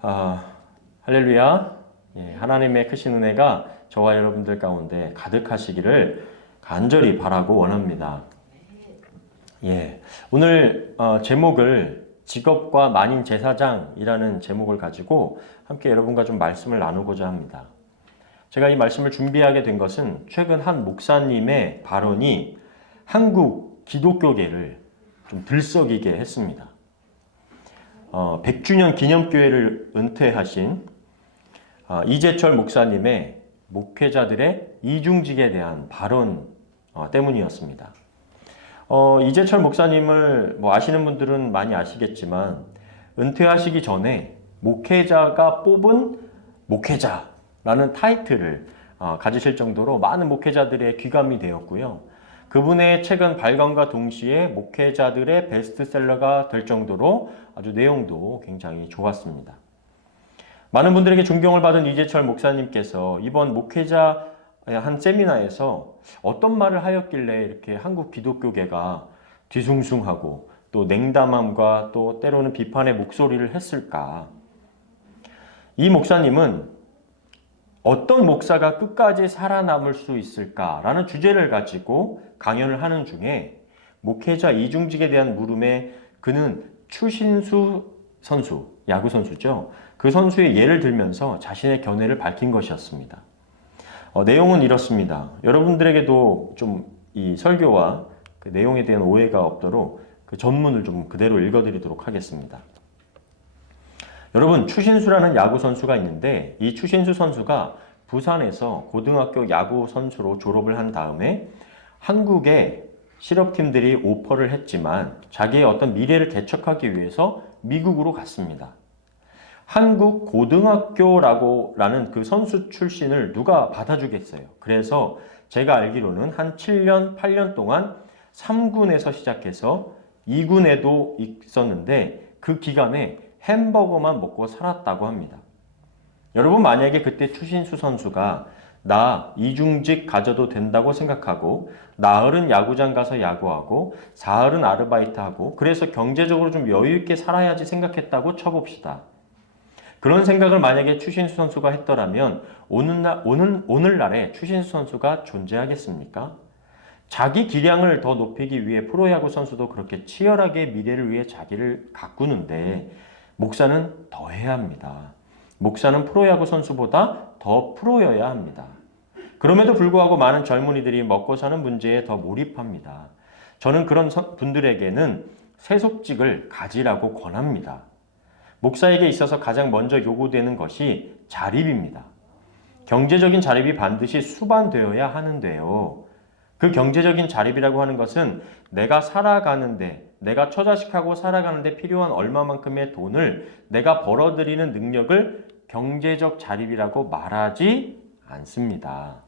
아, 할렐루야. 예, 하나님의 크신 은혜가 저와 여러분들 가운데 가득하시기를 간절히 바라고 원합니다. 예, 오늘 제목을 직업과 만인 제사장이라는 제목을 가지고 함께 여러분과 좀 말씀을 나누고자 합니다. 제가 이 말씀을 준비하게 된 것은 최근 한 목사님의 발언이 한국 기독교계를 좀 들썩이게 했습니다. 100주년 기념교회를 은퇴하신 이재철 목사님의 목회자들의 이중직에 대한 발언 때문이었습니다. 이재철 목사님을 뭐 아시는 분들은 많이 아시겠지만 은퇴하시기 전에 목회자가 뽑은 목회자라는 타이틀을 가지실 정도로 많은 목회자들의 귀감이 되었고요. 그분의 책은 발간과 동시에 목회자들의 베스트셀러가 될 정도로 아주 내용도 굉장히 좋았습니다. 많은 분들에게 존경을 받은 이재철 목사님께서 이번 목회자 한 세미나에서 어떤 말을 하였길래 이렇게 한국 기독교계가 뒤숭숭하고 또 냉담함과 또 때로는 비판의 목소리를 했을까? 이 목사님은 어떤 목사가 끝까지 살아남을 수 있을까라는 주제를 가지고 강연을 하는 중에 목회자 이중직에 대한 물음에 그는 추신수 선수, 야구 선수죠. 그 선수의 예를 들면서 자신의 견해를 밝힌 것이었습니다. 내용은 이렇습니다. 여러분들에게도 좀 이 설교와 그 내용에 대한 오해가 없도록 그 전문을 좀 그대로 읽어드리도록 하겠습니다. 여러분, 추신수라는 야구 선수가 있는데 이 추신수 선수가 부산에서 고등학교 야구 선수로 졸업을 한 다음에 한국의 실업팀들이 오퍼를 했지만 자기의 어떤 미래를 개척하기 위해서 미국으로 갔습니다. 한국 고등학교라는 그 선수 출신을 누가 받아주겠어요. 그래서 제가 알기로는 한 7년, 8년 동안 3군에서 시작해서 2군에도 있었는데 그 기간에 햄버거만 먹고 살았다고 합니다. 여러분, 만약에 그때 추신수 선수가 나 이중직 가져도 된다고 생각하고 나흘은 야구장 가서 야구하고 사흘은 아르바이트하고 그래서 경제적으로 좀 여유 있게 살아야지 생각했다고 쳐봅시다. 그런 생각을 만약에 추신수 선수가 했더라면 오늘날에 추신수 선수가 존재하겠습니까? 자기 기량을 더 높이기 위해 프로야구 선수도 그렇게 치열하게 미래를 위해 자기를 가꾸는데 목사는 더 해야 합니다. 목사는 프로야구 선수보다 더 프로여야 합니다. 그럼에도 불구하고 많은 젊은이들이 먹고 사는 문제에 더 몰입합니다. 저는 그런 분들에게는 세속직을 가지라고 권합니다. 목사에게 있어서 가장 먼저 요구되는 것이 자립입니다. 경제적인 자립이 반드시 수반되어야 하는데요. 그 경제적인 자립이라고 하는 것은 내가 살아가는데, 내가 처자식하고 살아가는데 필요한 얼마만큼의 돈을 내가 벌어들이는 능력을 경제적 자립이라고 말하지 않습니다.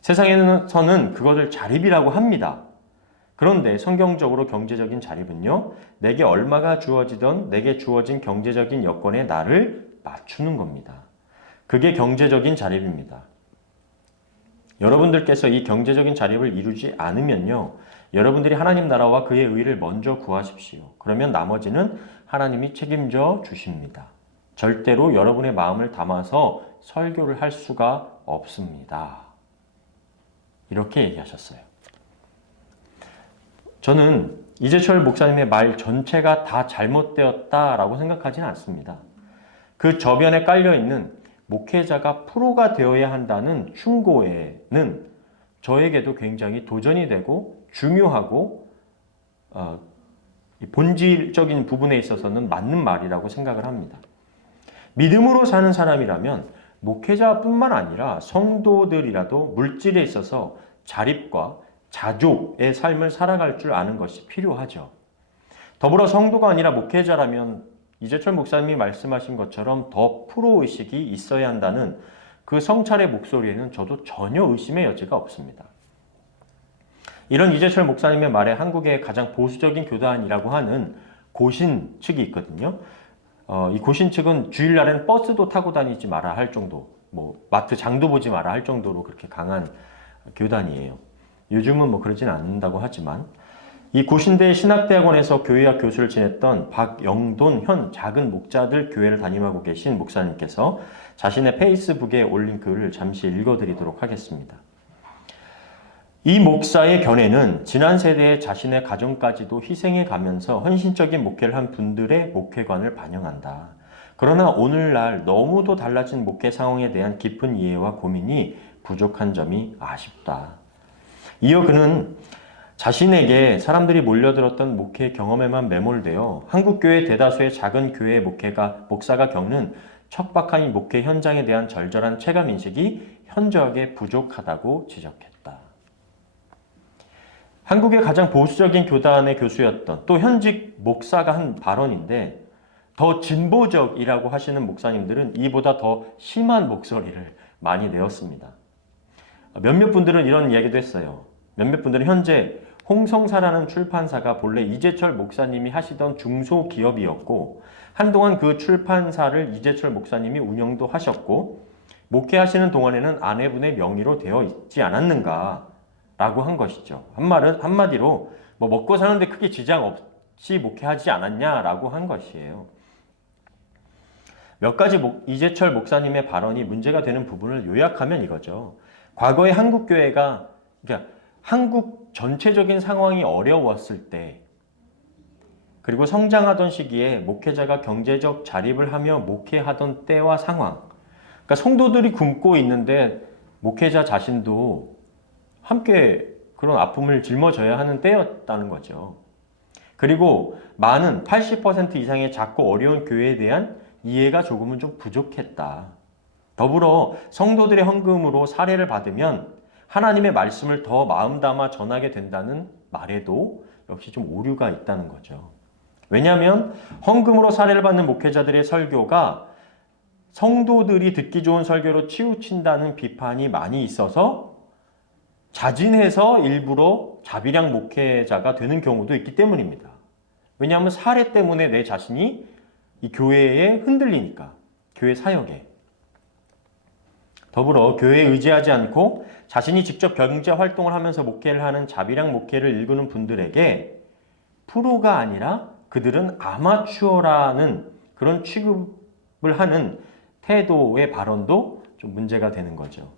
세상에서는 그것을 자립이라고 합니다. 그런데 성경적으로 경제적인 자립은요, 내게 얼마가 주어지던 내게 주어진 경제적인 여건에 나를 맞추는 겁니다. 그게 경제적인 자립입니다. 여러분들께서 이 경제적인 자립을 이루지 않으면요, 여러분들이 하나님 나라와 그의 의를 먼저 구하십시오. 그러면 나머지는 하나님이 책임져 주십니다. 절대로 여러분의 마음을 담아서 설교를 할 수가 없습니다. 이렇게 얘기하셨어요. 저는 이재철 목사님의 말 전체가 다 잘못되었다라고 생각하지는 않습니다. 그 저변에 깔려있는 목회자가 프로가 되어야 한다는 충고에는 저에게도 굉장히 도전이 되고 중요하고 본질적인 부분에 있어서는 맞는 말이라고 생각을 합니다. 믿음으로 사는 사람이라면 목회자뿐만 아니라 성도들이라도 물질에 있어서 자립과 자족의 삶을 살아갈 줄 아는 것이 필요하죠. 더불어 성도가 아니라 목회자라면 이재철 목사님이 말씀하신 것처럼 더 프로의식이 있어야 한다는 그 성찰의 목소리에는 저도 전혀 의심의 여지가 없습니다. 이런 이재철 목사님의 말에 한국의 가장 보수적인 교단이라고 하는 고신 측이 있거든요. 이 고신 측은 주일날엔 버스도 타고 다니지 마라 할 정도, 마트 장도 보지 마라 할 정도로 그렇게 강한 교단이에요. 요즘은 그러진 않는다고 하지만 이 고신대 신학대학원에서 교회학 교수를 지냈던 박영돈 현 작은 목자들 교회를 담임하고 계신 목사님께서 자신의 페이스북에 올린 글을 잠시 읽어드리도록 하겠습니다. 이 목사의 견해는 지난 세대의 자신의 가정까지도 희생해 가면서 헌신적인 목회를 한 분들의 목회관을 반영한다. 그러나 오늘날 너무도 달라진 목회 상황에 대한 깊은 이해와 고민이 부족한 점이 아쉽다. 이어 그는 자신에게 사람들이 몰려들었던 목회 경험에만 매몰되어 한국교회 대다수의 작은 교회 목사가 겪는 척박한 목회 현장에 대한 절절한 체감인식이 현저하게 부족하다고 지적했다. 한국의 가장 보수적인 교단의 교수였던 또 현직 목사가 한 발언인데 더 진보적이라고 하시는 목사님들은 이보다 더 심한 목소리를 많이 내었습니다. 몇몇 분들은 이런 이야기도 했어요. 몇몇 분들은 현재 홍성사라는 출판사가 본래 이재철 목사님이 하시던 중소기업이었고 한동안 그 출판사를 이재철 목사님이 운영도 하셨고 목회하시는 동안에는 아내분의 명의로 되어 있지 않았는가 라고 한 것이죠. 한마디로 뭐 먹고 사는데 크게 지장 없이 목회하지 않았냐라고 한 것이에요. 몇 가지 이재철 목사님의 발언이 문제가 되는 부분을 요약하면 이거죠. 과거에 한국교회가 그러니까 한국 전체적인 상황이 어려웠을 때 그리고 성장하던 시기에 목회자가 경제적 자립을 하며 목회하던 때와 상황 그러니까 성도들이 굶고 있는데 목회자 자신도 함께 그런 아픔을 짊어져야 하는 때였다는 거죠. 그리고 많은 80% 이상의 작고 어려운 교회에 대한 이해가 조금은 좀 부족했다. 더불어 성도들의 헌금으로 사례를 받으면 하나님의 말씀을 더 마음 담아 전하게 된다는 말에도 역시 좀 오류가 있다는 거죠. 왜냐하면 헌금으로 사례를 받는 목회자들의 설교가 성도들이 듣기 좋은 설교로 치우친다는 비판이 많이 있어서 자진해서 일부러 자비량 목회자가 되는 경우도 있기 때문입니다. 왜냐하면 사례 때문에 내 자신이 이 교회에 흔들리니까, 교회 사역에. 더불어 교회에 의지하지 않고 자신이 직접 경제 활동을 하면서 목회를 하는 자비량 목회를 일구는 분들에게 프로가 아니라 그들은 아마추어라는 그런 취급을 하는 태도의 발언도 좀 문제가 되는 거죠.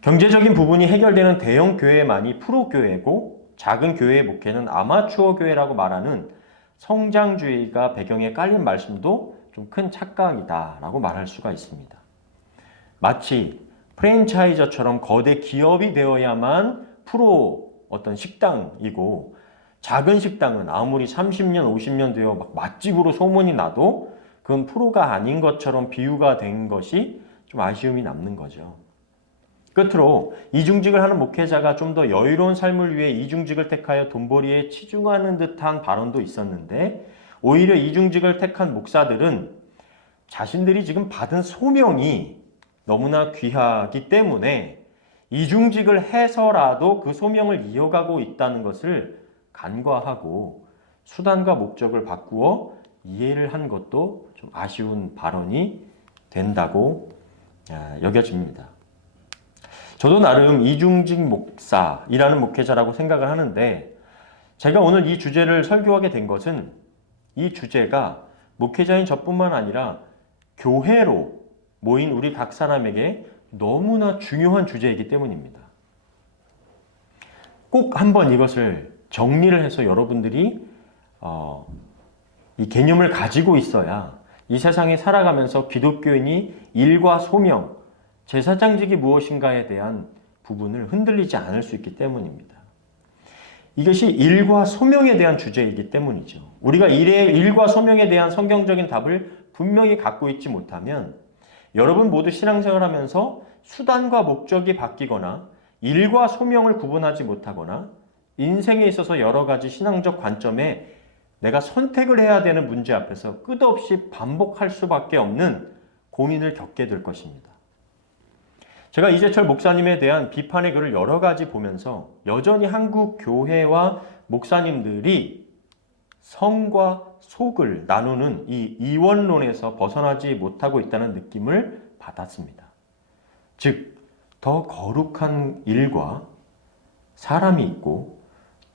경제적인 부분이 해결되는 대형 교회만이 프로교회고 작은 교회의 목회는 아마추어 교회라고 말하는 성장주의가 배경에 깔린 말씀도 좀 큰 착각이다라고 말할 수가 있습니다. 마치 프랜차이저처럼 거대 기업이 되어야만 프로 어떤 식당이고 작은 식당은 아무리 30년, 50년 되어 막 맛집으로 소문이 나도 그건 프로가 아닌 것처럼 비유가 된 것이 좀 아쉬움이 남는 거죠. 끝으로 이중직을 하는 목회자가 좀 더 여유로운 삶을 위해 이중직을 택하여 돈벌이에 치중하는 듯한 발언도 있었는데 오히려 이중직을 택한 목사들은 자신들이 지금 받은 소명이 너무나 귀하기 때문에 이중직을 해서라도 그 소명을 이어가고 있다는 것을 간과하고 수단과 목적을 바꾸어 이해를 한 것도 좀 아쉬운 발언이 된다고 여겨집니다. 저도 나름 이중직 목사이라는 목회자라고 생각을 하는데 제가 오늘 이 주제를 설교하게 된 것은 이 주제가 목회자인 저뿐만 아니라 교회로 모인 우리 각 사람에게 너무나 중요한 주제이기 때문입니다. 꼭 한번 이것을 정리를 해서 여러분들이 이 개념을 가지고 있어야 이 세상에 살아가면서 기독교인이 일과 소명, 제사장직이 무엇인가에 대한 부분을 흔들리지 않을 수 있기 때문입니다. 이것이 일과 소명에 대한 주제이기 때문이죠. 우리가 일과 소명에 대한 성경적인 답을 분명히 갖고 있지 못하면 여러분 모두 신앙생활 하면서 수단과 목적이 바뀌거나 일과 소명을 구분하지 못하거나 인생에 있어서 여러 가지 신앙적 관점에 내가 선택을 해야 되는 문제 앞에서 끝없이 반복할 수밖에 없는 고민을 겪게 될 것입니다. 제가 이재철 목사님에 대한 비판의 글을 여러 가지 보면서 여전히 한국 교회와 목사님들이 성과 속을 나누는 이 이원론에서 벗어나지 못하고 있다는 느낌을 받았습니다. 즉, 더 거룩한 일과 사람이 있고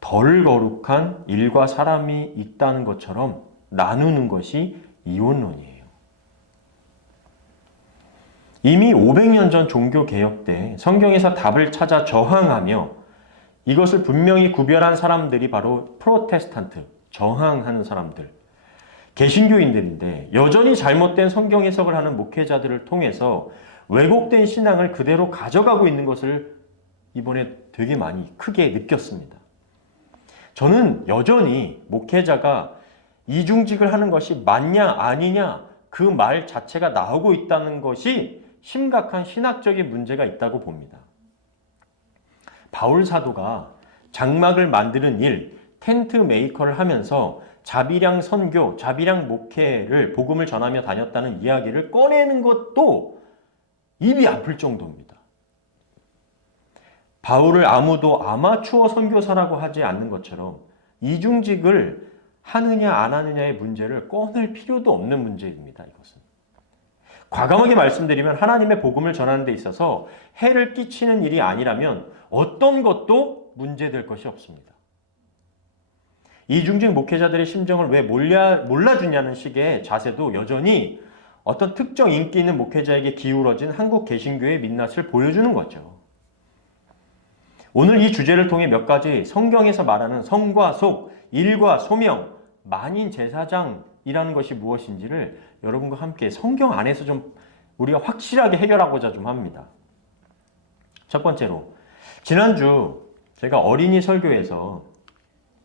덜 거룩한 일과 사람이 있다는 것처럼 나누는 것이 이원론이에요. 이미 500년 전 종교개혁 때 성경에서 답을 찾아 저항하며 이것을 분명히 구별한 사람들이 바로 프로테스탄트, 저항하는 사람들, 개신교인들인데 여전히 잘못된 성경 해석을 하는 목회자들을 통해서 왜곡된 신앙을 그대로 가져가고 있는 것을 이번에 되게 많이 크게 느꼈습니다. 저는 여전히 목회자가 이중직을 하는 것이 맞냐 아니냐 그 말 자체가 나오고 있다는 것이 심각한 신학적인 문제가 있다고 봅니다. 바울 사도가 장막을 만드는 일, 텐트 메이커를 하면서 자비량 선교, 자비량 목회를 복음을 전하며 다녔다는 이야기를 꺼내는 것도 입이 아플 정도입니다. 바울을 아무도 아마추어 선교사라고 하지 않는 것처럼 이중직을 하느냐 안 하느냐의 문제를 꺼낼 필요도 없는 문제입니다. 이것은. 과감하게 말씀드리면 하나님의 복음을 전하는 데 있어서 해를 끼치는 일이 아니라면 어떤 것도 문제될 것이 없습니다. 이중직 목회자들의 심정을 왜 몰라주냐는 식의 자세도 여전히 어떤 특정 인기 있는 목회자에게 기울어진 한국 개신교의 민낯을 보여주는 거죠. 오늘 이 주제를 통해 몇 가지 성경에서 말하는 성과 속, 일과 소명, 만인 제사장이라는 것이 무엇인지를 여러분과 함께 성경 안에서 좀 우리가 확실하게 해결하고자 좀 합니다. 첫 번째로 지난주 제가 어린이 설교에서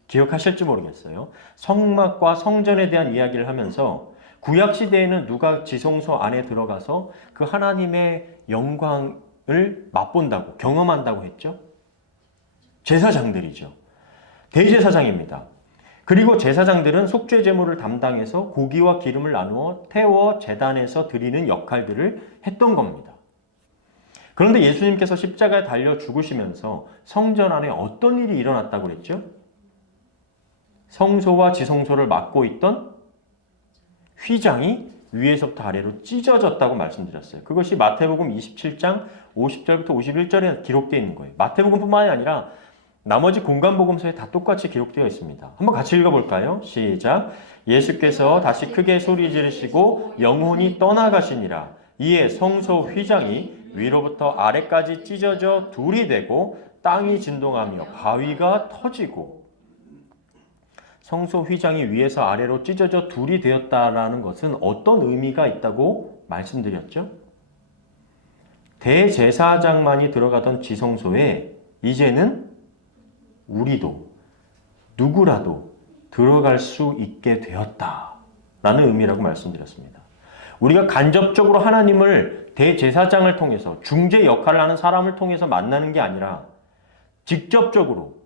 기억하실지 모르겠어요. 성막과 성전에 대한 이야기를 하면서 구약시대에는 누가 지성소 안에 들어가서 그 하나님의 영광을 맛본다고 경험한다고 했죠? 제사장들이죠. 대제사장입니다. 그리고 제사장들은 속죄 제물을 담당해서 고기와 기름을 나누어 태워 제단에서 드리는 역할들을 했던 겁니다. 그런데 예수님께서 십자가에 달려 죽으시면서 성전 안에 어떤 일이 일어났다고 그랬죠? 성소와 지성소를 맡고 있던 휘장이 위에서부터 아래로 찢어졌다고 말씀드렸어요. 그것이 마태복음 27장 50절부터 51절에 기록되어 있는 거예요. 마태복음뿐만이 아니라 나머지 공간복음서에 다 똑같이 기록되어 있습니다. 한번 같이 읽어볼까요? 시작. 예수께서 다시 크게 소리 지르시고 영혼이 떠나가시니라. 이에 성소 휘장이 위로부터 아래까지 찢어져 둘이 되고 땅이 진동하며 바위가 터지고. 성소 휘장이 위에서 아래로 찢어져 둘이 되었다라는 것은 어떤 의미가 있다고 말씀드렸죠? 대제사장만이 들어가던 지성소에 이제는 우리도 누구라도 들어갈 수 있게 되었다라는 의미라고 말씀드렸습니다. 우리가 간접적으로 하나님을 대제사장을 통해서 중재 역할을 하는 사람을 통해서 만나는 게 아니라 직접적으로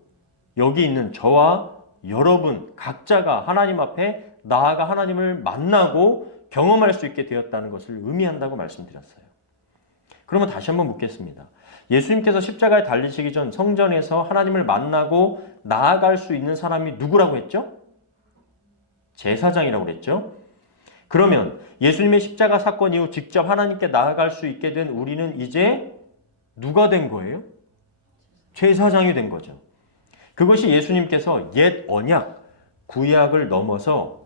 여기 있는 저와 여러분 각자가 하나님 앞에 나아가 하나님을 만나고 경험할 수 있게 되었다는 것을 의미한다고 말씀드렸어요. 그러면 다시 한번 묻겠습니다. 예수님께서 십자가에 달리시기 전 성전에서 하나님을 만나고 나아갈 수 있는 사람이 누구라고 했죠? 제사장이라고 그랬죠? 그러면 예수님의 십자가 사건 이후 직접 하나님께 나아갈 수 있게 된 우리는 이제 누가 된 거예요? 제사장이 된 거죠. 그것이 예수님께서 옛 언약, 구약을 넘어서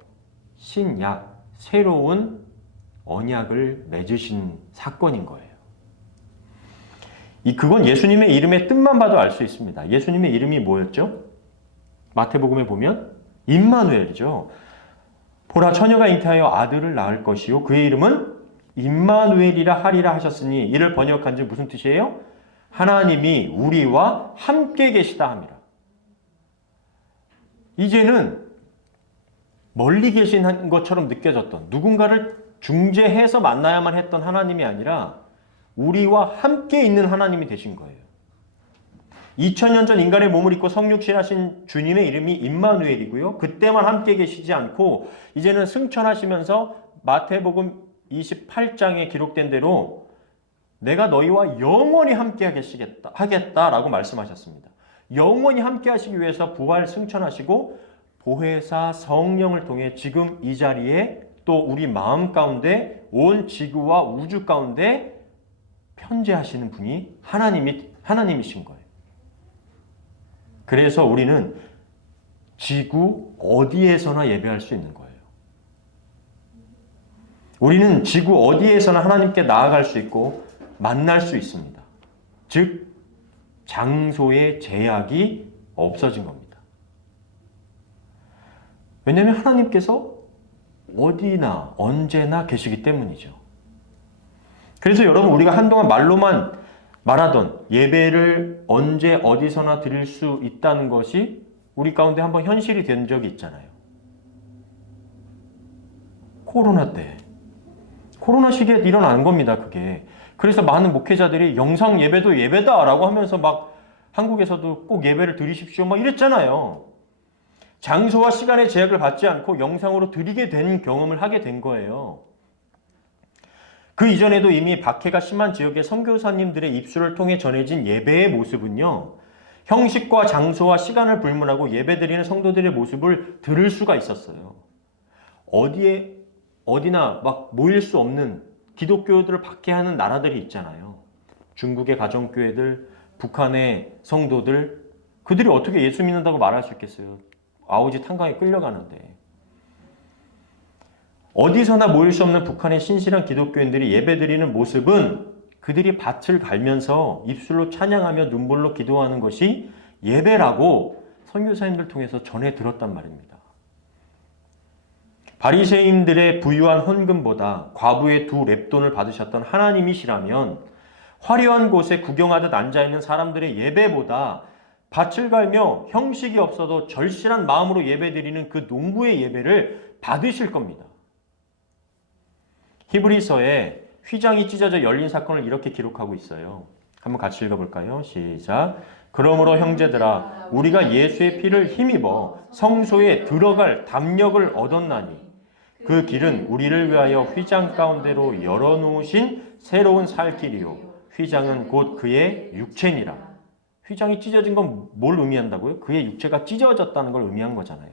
신약, 새로운 언약을 맺으신 사건인 거예요. 그건 예수님의 이름의 뜻만 봐도 알 수 있습니다. 예수님의 이름이 뭐였죠? 마태복음에 보면 임마누엘이죠. 보라 처녀가 잉태하여 아들을 낳을 것이요 그의 이름은 임마누엘이라 하리라 하셨으니 이를 번역한 지 무슨 뜻이에요? 하나님이 우리와 함께 계시다 함이라. 이제는 멀리 계신 것처럼 느껴졌던 누군가를 중재해서 만나야만 했던 하나님이 아니라 우리와 함께 있는 하나님이 되신 거예요. 2000년 전 인간의 몸을 입고 성육신하신 주님의 이름이 임마누엘이고요. 그때만 함께 계시지 않고 이제는 승천하시면서 마태복음 28장에 기록된 대로 내가 너희와 영원히 함께 하겠다라고 말씀하셨습니다. 영원히 함께 하시기 위해서 부활 승천하시고 보혜사 성령을 통해 지금 이 자리에 또 우리 마음 가운데 온 지구와 우주 가운데 편재하시는 분이 하나님이신 거예요. 그래서 우리는 지구 어디에서나 예배할 수 있는 거예요. 우리는 지구 어디에서나 하나님께 나아갈 수 있고 만날 수 있습니다. 즉 장소의 제약이 없어진 겁니다. 왜냐하면 하나님께서 어디나 언제나 계시기 때문이죠. 그래서 여러분, 우리가 한동안 말로만 말하던 예배를 언제 어디서나 드릴 수 있다는 것이 우리 가운데 한번 현실이 된 적이 있잖아요. 코로나 때. 코로나 시기에 일어난 겁니다, 그게. 그래서 많은 목회자들이 영상 예배도 예배다라고 하면서 막 한국에서도 꼭 예배를 드리십시오 막 이랬잖아요. 장소와 시간의 제약을 받지 않고 영상으로 드리게 된 경험을 하게 된 거예요. 그 이전에도 이미 박해가 심한 지역의 선교사님들의 입술을 통해 전해진 예배의 모습은요, 형식과 장소와 시간을 불문하고 예배드리는 성도들의 모습을 들을 수가 있었어요. 어디나 막 모일 수 없는 기독교들을 박해하는 나라들이 있잖아요. 중국의 가정교회들, 북한의 성도들, 그들이 어떻게 예수 믿는다고 말할 수 있겠어요? 아오지 탄광에 끌려가는데. 어디서나 모일 수 없는 북한의 신실한 기독교인들이 예배드리는 모습은 그들이 밭을 갈면서 입술로 찬양하며 눈물로 기도하는 것이 예배라고 선교사님들 통해서 전해 들었단 말입니다. 바리새인들의 부유한 헌금보다 과부의 2렙돈을 받으셨던 하나님이시라면 화려한 곳에 구경하듯 앉아있는 사람들의 예배보다 밭을 갈며 형식이 없어도 절실한 마음으로 예배드리는 그 농부의 예배를 받으실 겁니다. 히브리서에 휘장이 찢어져 열린 사건을 이렇게 기록하고 있어요. 한번 같이 읽어볼까요? 시작. 그러므로 형제들아, 우리가 예수의 피를 힘입어 성소에 들어갈 담력을 얻었나니 그 길은 우리를 위하여 휘장 가운데로 열어놓으신 새로운 살 길이요 휘장은 곧 그의 육체니라. 휘장이 찢어진 건 뭘 의미한다고요? 그의 육체가 찢어졌다는 걸 의미한 거잖아요.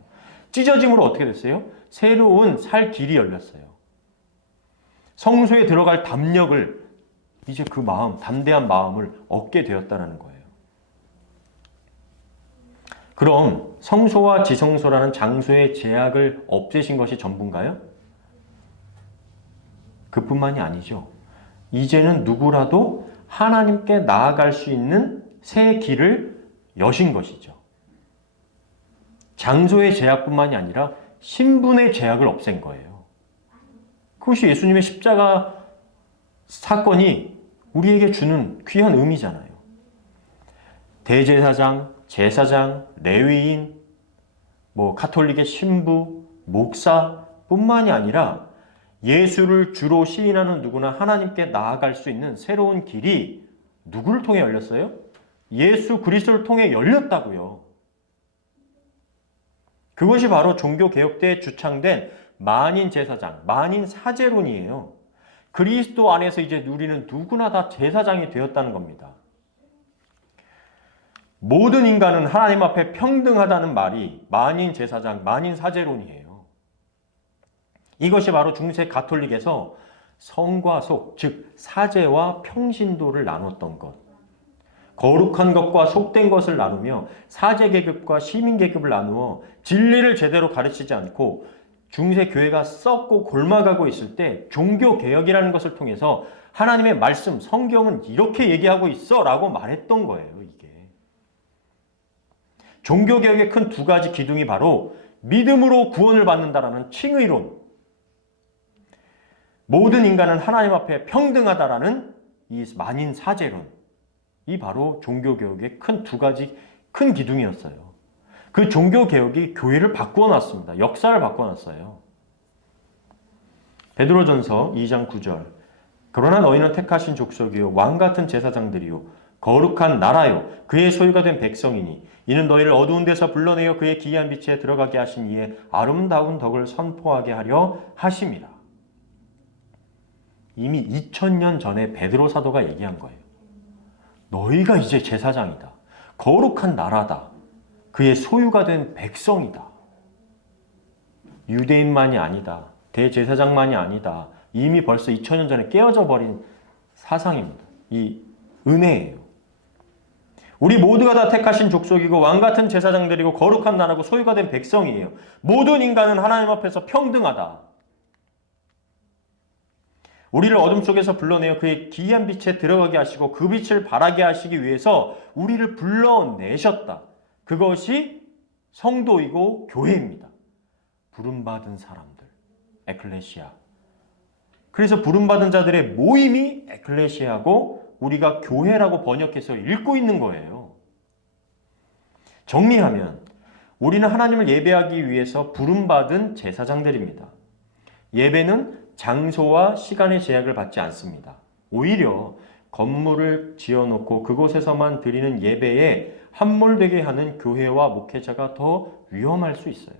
찢어짐으로 어떻게 됐어요? 새로운 살 길이 열렸어요. 성소에 들어갈 담력을, 이제 그 마음, 담대한 마음을 얻게 되었다는 거예요. 그럼 성소와 지성소라는 장소의 제약을 없애신 것이 전부인가요? 그뿐만이 아니죠. 이제는 누구라도 하나님께 나아갈 수 있는 새 길을 여신 것이죠. 장소의 제약뿐만이 아니라 신분의 제약을 없앤 거예요. 그것이 예수님의 십자가 사건이 우리에게 주는 귀한 의미잖아요. 대제사장, 제사장, 레위인, 가톨릭의 신부, 목사뿐만이 아니라 예수를 주로 시인하는 누구나 하나님께 나아갈 수 있는 새로운 길이 누구를 통해 열렸어요? 예수 그리스도를 통해 열렸다고요. 그것이 바로 종교개혁 때 주창된 만인 제사장, 만인 사제론이에요. 그리스도 안에서 이제 우리는 누구나 다 제사장이 되었다는 겁니다. 모든 인간은 하나님 앞에 평등하다는 말이 만인 제사장, 만인 사제론이에요. 이것이 바로 중세 가톨릭에서 성과 속, 즉 사제와 평신도를 나눴던 것. 거룩한 것과 속된 것을 나누며 사제 계급과 시민 계급을 나누어 진리를 제대로 가르치지 않고 중세 교회가 썩고 골마가고 있을 때 종교개혁이라는 것을 통해서 하나님의 말씀, 성경은 이렇게 얘기하고 있어 라고 말했던 거예요. 이게 종교개혁의 큰 2가지 기둥이 바로 믿음으로 구원을 받는다라는 칭의론, 모든 인간은 하나님 앞에 평등하다라는 이 만인 사제론, 이 바로 종교개혁의 큰 2가지 큰 기둥이었어요. 그 종교개혁이 교회를 바꾸어놨습니다. 역사를 바꾸어놨어요. 베드로전서 2장 9절. 그러나 너희는 택하신 족속이요 왕같은 제사장들이요 거룩한 나라요 그의 소유가 된 백성이니 이는 너희를 어두운 데서 불러내어 그의 기이한 빛에 들어가게 하신 이의 아름다운 덕을 선포하게 하려 하심이라. 이미 2000년 전에 베드로 사도가 얘기한 거예요. 너희가 이제 제사장이다. 거룩한 나라다. 그의 소유가 된 백성이다. 유대인만이 아니다. 대제사장만이 아니다. 이미 벌써 2000년 전에 깨어져 버린 사상입니다. 이 은혜예요. 우리 모두가 다 택하신 족속이고 왕같은 제사장들이고 거룩한 나라고 소유가 된 백성이에요. 모든 인간은 하나님 앞에서 평등하다. 우리를 어둠 속에서 불러내어 그의 기이한 빛에 들어가게 하시고 그 빛을 발하게 하시기 위해서 우리를 불러내셨다. 그것이 성도이고 교회입니다. 부름받은 사람들, 에클레시아. 그래서 부름받은 자들의 모임이 에클레시아고 우리가 교회라고 번역해서 읽고 있는 거예요. 정리하면 우리는 하나님을 예배하기 위해서 부름받은 제사장들입니다. 예배는 장소와 시간의 제약을 받지 않습니다. 오히려 건물을 지어놓고 그곳에서만 드리는 예배에 함몰되게 하는 교회와 목회자가 더 위험할 수 있어요.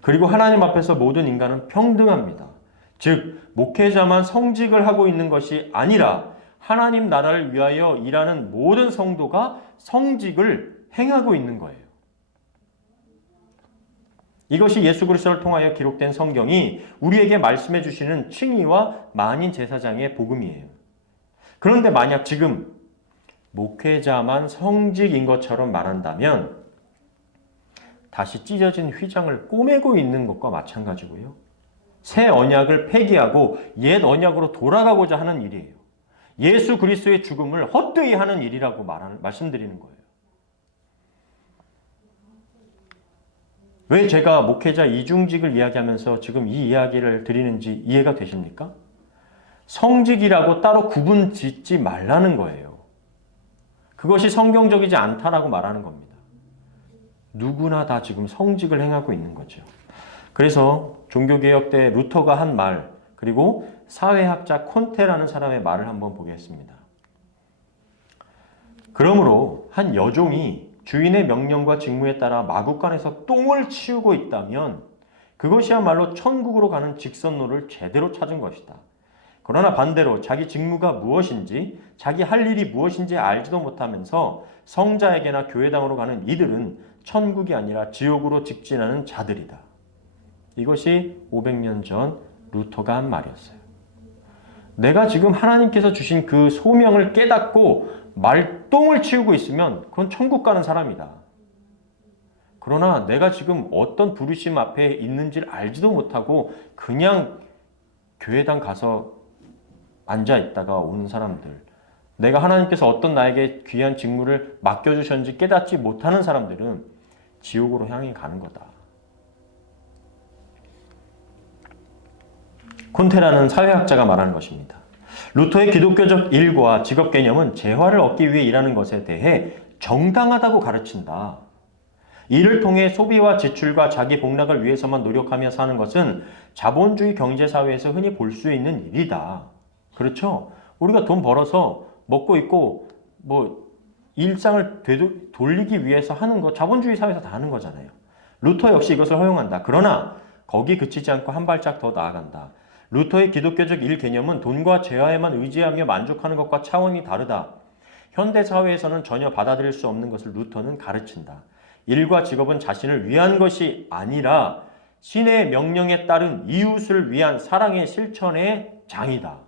그리고 하나님 앞에서 모든 인간은 평등합니다. 즉, 목회자만 성직을 하고 있는 것이 아니라 하나님 나라를 위하여 일하는 모든 성도가 성직을 행하고 있는 거예요. 이것이 예수 그리스도를 통하여 기록된 성경이 우리에게 말씀해 주시는 칭의와 만인 제사장의 복음이에요. 그런데 만약 지금 목회자만 성직인 것처럼 말한다면 다시 찢어진 휘장을 꼬매고 있는 것과 마찬가지고요. 새 언약을 폐기하고 옛 언약으로 돌아가고자 하는 일이에요. 예수 그리스도의 죽음을 헛되이 하는 일이라고 말씀드리는 거예요. 왜 제가 목회자 이중직을 이야기하면서 지금 이 이야기를 드리는지 이해가 되십니까? 성직이라고 따로 구분 짓지 말라는 거예요. 그것이 성경적이지 않다라고 말하는 겁니다. 누구나 다 지금 성직을 행하고 있는 거죠. 그래서 종교개혁 때 루터가 한 말, 그리고 사회학자 콘테라는 사람의 말을 한번 보겠습니다. 그러므로 한 여종이 주인의 명령과 직무에 따라 마구간에서 똥을 치우고 있다면 그것이야말로 천국으로 가는 직선로를 제대로 찾은 것이다. 그러나 반대로 자기 직무가 무엇인지, 자기 할 일이 무엇인지 알지도 못하면서 성자에게나 교회당으로 가는 이들은 천국이 아니라 지옥으로 직진하는 자들이다. 이것이 500년 전 루터가 한 말이었어요. 내가 지금 하나님께서 주신 그 소명을 깨닫고 말똥을 치우고 있으면 그건 천국 가는 사람이다. 그러나 내가 지금 어떤 부르심 앞에 있는지를 알지도 못하고 그냥 교회당 가서 앉아 있다가 오는 사람들, 내가 하나님께서 어떤 나에게 귀한 직무를 맡겨주셨는지 깨닫지 못하는 사람들은 지옥으로 향해 가는 거다. 콘테라는 사회학자가 말하는 것입니다. 루터의 기독교적 일과 직업 개념은 재화를 얻기 위해 일하는 것에 대해 정당하다고 가르친다. 이를 통해 소비와 지출과 자기 복락을 위해서만 노력하며 사는 것은 자본주의 경제사회에서 흔히 볼 수 있는 일이다. 그렇죠? 우리가 돈 벌어서 먹고 있고 일상을 돌리기 위해서 하는 거 자본주의 사회에서 다 하는 거잖아요. 루터 역시 이것을 허용한다. 그러나 거기 그치지 않고 한 발짝 더 나아간다. 루터의 기독교적 일 개념은 돈과 재화에만 의지하며 만족하는 것과 차원이 다르다. 현대사회에서는 전혀 받아들일 수 없는 것을 루터는 가르친다. 일과 직업은 자신을 위한 것이 아니라 신의 명령에 따른 이웃을 위한 사랑의 실천의 장이다.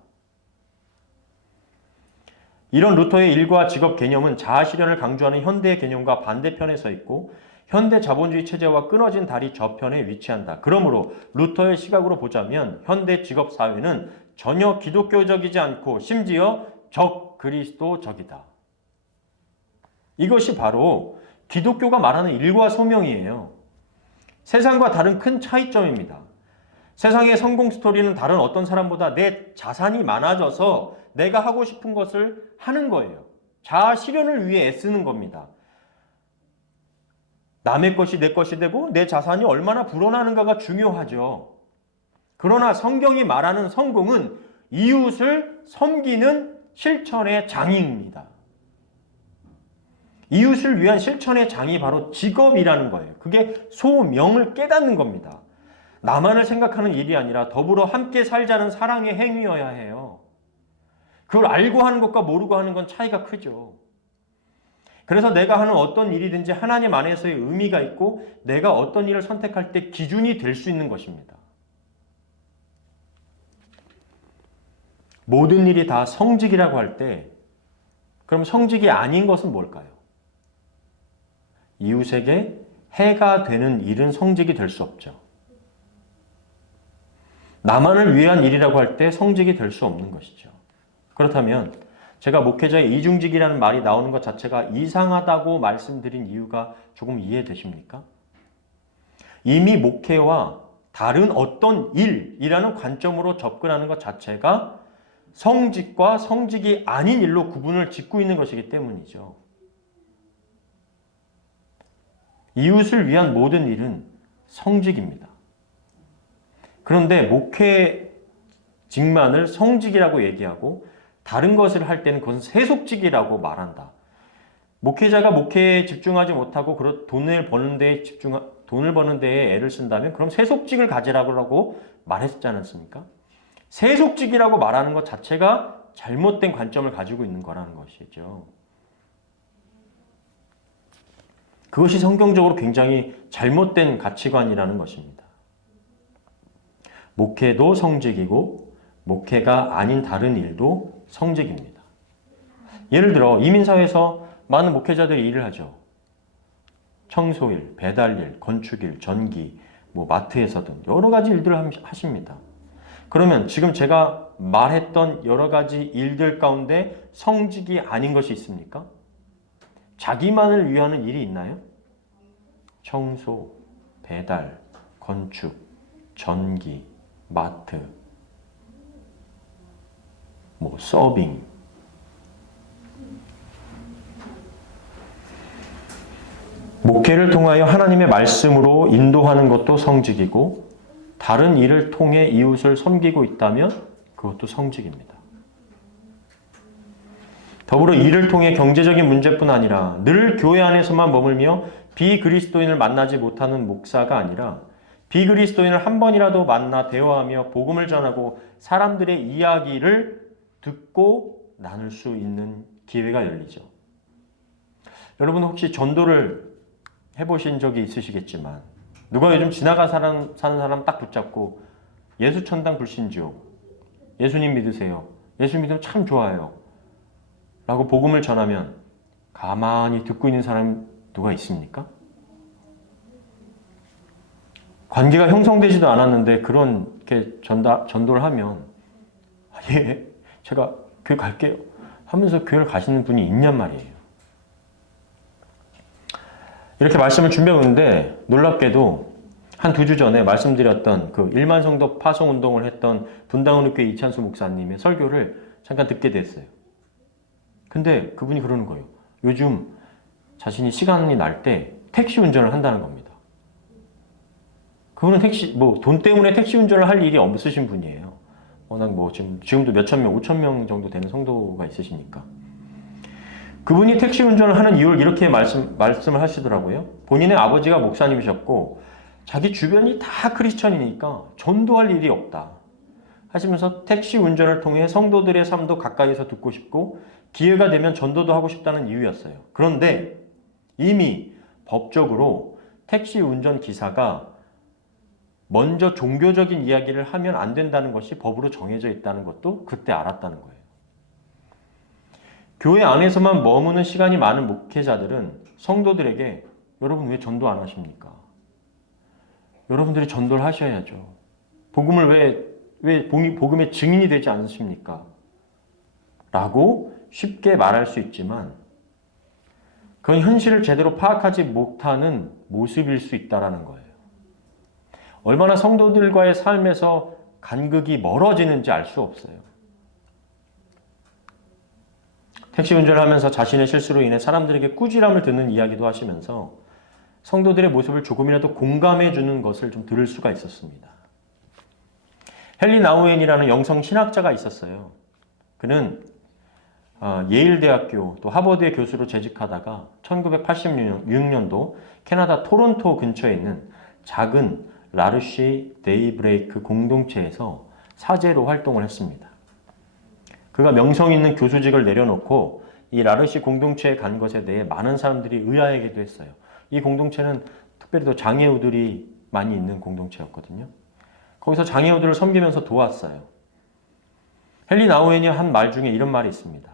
이런 루터의 일과 직업 개념은 자아실현을 강조하는 현대의 개념과 반대편에 서 있고 현대 자본주의 체제와 끊어진 다리 저편에 위치한다. 그러므로 루터의 시각으로 보자면 현대 직업 사회는 전혀 기독교적이지 않고 심지어 적그리스도적이다. 이것이 바로 기독교가 말하는 일과 소명이에요. 세상과 다른 큰 차이점입니다. 세상의 성공 스토리는 다른 어떤 사람보다 내 자산이 많아져서 내가 하고 싶은 것을 하는 거예요. 자아 실현을 위해 애쓰는 겁니다. 남의 것이 내 것이 되고 내 자산이 얼마나 불어나는가가 중요하죠. 그러나 성경이 말하는 성공은 이웃을 섬기는 실천의 장입니다. 이웃을 위한 실천의 장이 바로 직업이라는 거예요. 그게 소명을 깨닫는 겁니다. 나만을 생각하는 일이 아니라 더불어 함께 살자는 사랑의 행위여야 해요. 그걸 알고 하는 것과 모르고 하는 건 차이가 크죠. 그래서 내가 하는 어떤 일이든지 하나님 안에서의 의미가 있고 내가 어떤 일을 선택할 때 기준이 될 수 있는 것입니다. 모든 일이 다 성직이라고 할 때 그럼 성직이 아닌 것은 뭘까요? 이웃에게 해가 되는 일은 성직이 될 수 없죠. 나만을 위한 일이라고 할 때 성직이 될 수 없는 것이죠. 그렇다면 제가 목회자의 이중직이라는 말이 나오는 것 자체가 이상하다고 말씀드린 이유가 조금 이해되십니까? 이미 목회와 다른 어떤 일이라는 관점으로 접근하는 것 자체가 성직과 성직이 아닌 일로 구분을 짓고 있는 것이기 때문이죠. 이웃을 위한 모든 일은 성직입니다. 그런데 목회직만을 성직이라고 얘기하고 다른 것을 할 때는 그것은 세속직이라고 말한다. 목회자가 목회에 집중하지 못하고 돈을 버는 데에 애를 쓴다면 그럼 세속직을 가지라고 말했지 않았습니까? 세속직이라고 말하는 것 자체가 잘못된 관점을 가지고 있는 거라는 것이죠. 그것이 성경적으로 굉장히 잘못된 가치관이라는 것입니다. 목회도 성직이고 목회가 아닌 다른 일도 성직입니다. 예를 들어 이민사회에서 많은 목회자들이 일을 하죠. 청소일, 배달일, 건축일, 전기, 마트에서든 여러 가지 일들을 하십니다. 그러면 지금 제가 말했던 여러 가지 일들 가운데 성직이 아닌 것이 있습니까? 자기만을 위하는 일이 있나요? 청소, 배달, 건축, 전기, 마트, 서빙. 목회를 통하여 하나님의 말씀으로 인도하는 것도 성직이고 다른 일을 통해 이웃을 섬기고 있다면 그것도 성직입니다. 더불어 이를 통해 경제적인 문제뿐 아니라 늘 교회 안에서만 머물며 비그리스도인을 만나지 못하는 목사가 아니라 비그리스도인을 한 번이라도 만나 대화하며 복음을 전하고 사람들의 이야기를 듣고 나눌 수 있는 기회가 열리죠. 여러분 혹시 전도를 해보신 적이 있으시겠지만 누가 요즘 사는 사람 딱 붙잡고 예수천당 불신지옥, 예수님 믿으세요, 예수 믿으면 참 좋아요 라고 복음을 전하면 가만히 듣고 있는 사람 누가 있습니까? 관계가 형성되지도 않았는데 그렇게 전도를 하면 예, 제가 교회 갈게요 하면서 교회를 가시는 분이 있냔 말이에요. 이렇게 말씀을 준비하고 있는데 놀랍게도 한 2주 전에 말씀드렸던 그 1만 성도 파송 운동을 했던 분당은혜교회 이찬수 목사님의 설교를 잠깐 듣게 됐어요. 근데 그분이 그러는 거예요. 요즘 자신이 시간이 날 때 택시 운전을 한다는 겁니다. 그분은 돈 때문에 택시 운전을 할 일이 없으신 분이에요. 워낙 지금도 몇천 명, 5천 명 정도 되는 성도가 있으시니까. 그분이 택시 운전을 하는 이유를 이렇게 말씀을 하시더라고요. 본인의 아버지가 목사님이셨고 자기 주변이 다 크리스천이니까 전도할 일이 없다 하시면서 택시 운전을 통해 성도들의 삶도 가까이서 듣고 싶고 기회가 되면 전도도 하고 싶다는 이유였어요. 그런데 이미 법적으로 택시 운전 기사가 먼저 종교적인 이야기를 하면 안 된다는 것이 법으로 정해져 있다는 것도 그때 알았다는 거예요. 교회 안에서만 머무는 시간이 많은 목회자들은 성도들에게 여러분 왜 전도 안 하십니까? 여러분들이 전도를 하셔야죠. 복음을 왜 복음의 증인이 되지 않으십니까? 라고 쉽게 말할 수 있지만 그건 현실을 제대로 파악하지 못하는 모습일 수 있다는 거예요. 얼마나 성도들과의 삶에서 간극이 멀어지는지 알 수 없어요. 택시 운전을 하면서 자신의 실수로 인해 사람들에게 꾸지람을 듣는 이야기도 하시면서 성도들의 모습을 조금이라도 공감해 주는 것을 좀 들을 수가 있었습니다. 헨리 나우엔이라는 영성 신학자가 있었어요. 그는 예일대학교 또 하버드의 교수로 재직하다가 1986년도 캐나다 토론토 근처에 있는 작은 라르시 데이브레이크 공동체에서 사제로 활동을 했습니다. 그가 명성 있는 교수직을 내려놓고 이 라르시 공동체에 간 것에 대해 많은 사람들이 의아해하기도 했어요. 이 공동체는 특별히 또 장애우들이 많이 있는 공동체였거든요. 거기서 장애우들을 섬기면서 도왔어요. 헨리 나우엔이 한 말 중에 이런 말이 있습니다.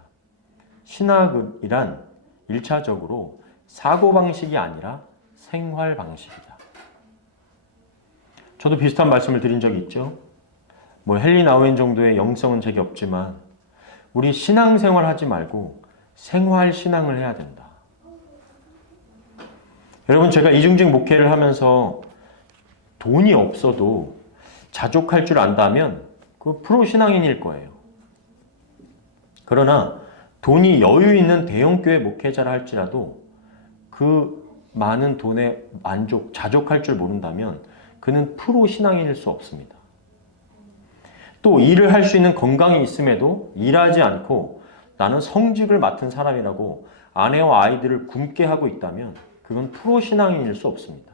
신학이란 1차적으로 사고방식이 아니라 생활방식이다. 저도 비슷한 말씀을 드린 적이 있죠. 뭐 헨리 나우엔 정도의 영성은 제게 없지만 우리 신앙생활 하지 말고 생활신앙을 해야 된다. 여러분, 제가 이중직 목회를 하면서 돈이 없어도 자족할 줄 안다면 그 프로 신앙인일 거예요. 그러나 돈이 여유 있는 대형교회 목회자라 할지라도 그 많은 돈에 자족할 줄 모른다면 그는 프로 신앙인일 수 없습니다. 또 일을 할 수 있는 건강이 있음에도 일하지 않고 나는 성직을 맡은 사람이라고 아내와 아이들을 굶게 하고 있다면 그건 프로 신앙인일 수 없습니다.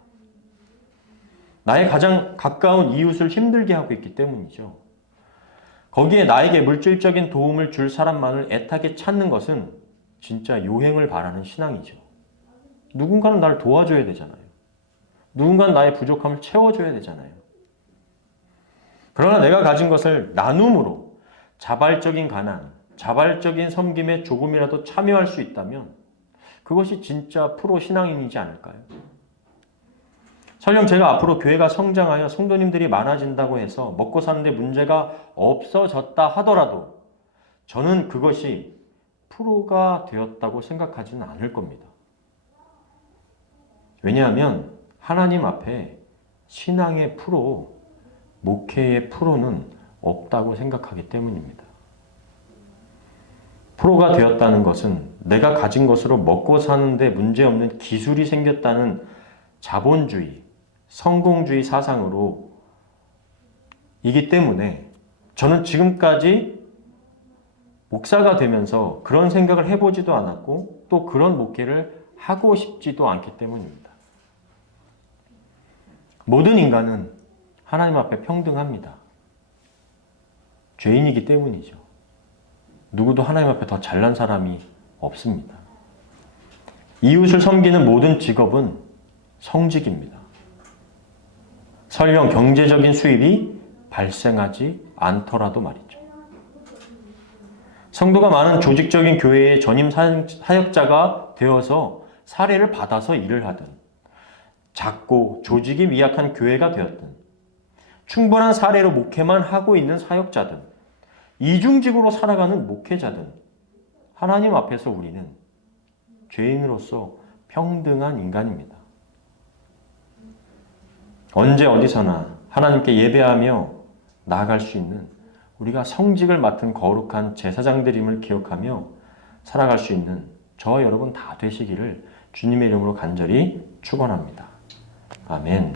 나의 가장 가까운 이웃을 힘들게 하고 있기 때문이죠. 거기에 나에게 물질적인 도움을 줄 사람만을 애타게 찾는 것은 진짜 요행을 바라는 신앙이죠. 누군가는 나를 도와줘야 되잖아요. 누군가는 나의 부족함을 채워줘야 되잖아요. 그러나 내가 가진 것을 나눔으로 자발적인 가난, 자발적인 섬김에 조금이라도 참여할 수 있다면 그것이 진짜 프로 신앙인이지 않을까요? 설령 제가 앞으로 교회가 성장하여 성도님들이 많아진다고 해서 먹고 사는데 문제가 없어졌다 하더라도 저는 그것이 프로가 되었다고 생각하지는 않을 겁니다. 왜냐하면 하나님 앞에 신앙의 프로, 목회의 프로는 없다고 생각하기 때문입니다. 프로가 되었다는 것은 내가 가진 것으로 먹고 사는데 문제없는 기술이 생겼다는 자본주의, 성공주의 사상으로 이기 때문에 저는 지금까지 목사가 되면서 그런 생각을 해보지도 않았고 또 그런 목회를 하고 싶지도 않기 때문입니다. 모든 인간은 하나님 앞에 평등합니다. 죄인이기 때문이죠. 누구도 하나님 앞에 더 잘난 사람이 없습니다. 이웃을 섬기는 모든 직업은 성직입니다. 설령 경제적인 수입이 발생하지 않더라도 말이죠. 성도가 많은 조직적인 교회의 전임 사역자가 되어서 사례를 받아서 일을 하든 작고 조직이 미약한 교회가 되었든 충분한 사례로 목회만 하고 있는 사역자든 이중직으로 살아가는 목회자든 하나님 앞에서 우리는 죄인으로서 평등한 인간입니다. 언제 어디서나 하나님께 예배하며 나아갈 수 있는 우리가 성직을 맡은 거룩한 제사장들임을 기억하며 살아갈 수 있는 저 여러분 다 되시기를 주님의 이름으로 간절히 축원합니다. 아멘.